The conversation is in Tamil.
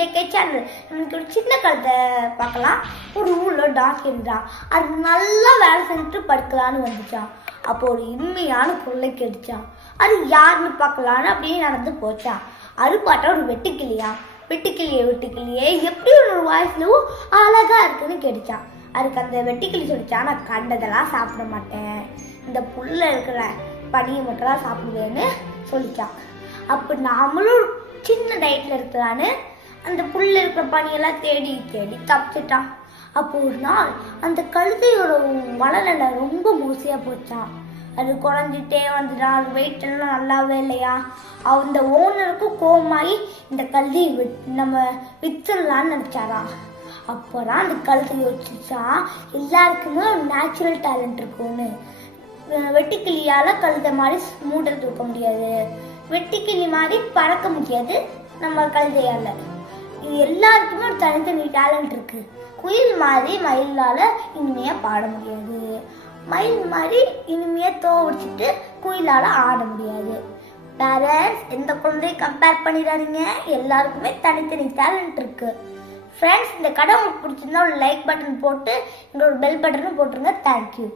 JK channel. நமக்கு ஒரு சின்ன கதை பார்க்கலாம். ஒரு ஊரில் டாக் இருந்தான். அது நல்லா வேலை செஞ்சுட்டு படுக்கலான்னு வந்துச்சான். அப்போ ஒரு இனிமையான குரலை கேட்டுச்சான். அது யாருன்னு பார்க்கலான்னு அப்படியே நடந்து போச்சான். அது பார்த்தா ஒரு வெட்டுக்கிளியா. வெட்டுக்கிளியே எப்படி ஒரு வாய்ஸ்லவும் அழகா இருக்குன்னு கேட்டுச்சான். அதுக்கு அந்த வெட்டுக்கிளி சொல்லிச்சான், நான் கண்டதெல்லாம் சாப்பிட மாட்டேன், இந்த புல்ல இருக்கிற பனியை மட்டும் தான் சாப்பிடுவேன்னு சொல்லிச்சான். அப்போ நாமளும் சின்ன டயட்ல இருக்கலான்னு அந்த புல்ல இருக்கிற பனியெல்லாம் தேடி தப்பிச்சிட்டான். அப்போ ஒரு நாள் அந்த கழுதையோட மனநிலை ரொம்ப மோசையா போச்சான். அது குறைஞ்சிட்டே வந்துட்டான். அது வெயிட் எல்லாம் நல்லாவே இல்லையா. அந்த ஓனருக்கும் கோமாயி இந்த கழுதையை நம்ம வித்துடலான்னு நினைச்சாராம். அப்போதான் அந்த கழுதை யோசிச்சா, எல்லாருக்குமே ஒரு நேச்சுரல் டேலண்ட் இருக்கும்னு. வெட்டுக்கிளியால கழுதை மாதிரி மூட்டை தூக்க முடியாது, வெட்டுக்கிளி மாதிரி பறக்க முடியாது நம்ம கழுதையால. இது எல்லாருக்குமே ஒரு தனித்தனி டேலண்ட் இருக்கு. குயில் மாதிரி மயிலால இனிமையா பாட முடியாது, மயில் மாதிரி இனிமையா தோவடிச்சுட்டு குயிலால ஆட முடியாது. பேரண்ட்ஸ், எந்த குழந்தையும் கம்பேர் பண்ணிடாதீங்க. எல்லாருக்குமே தனித்தனி டேலண்ட் இருக்கு. ஃப்ரெண்ட்ஸ், இந்த கதை உங்களுக்கு பிடிச்சிருந்தா ஒரு லைக் பட்டன் போட்டு எங்களோட பெல் பட்டனும் போட்டுருங்க. தேங்க்யூ.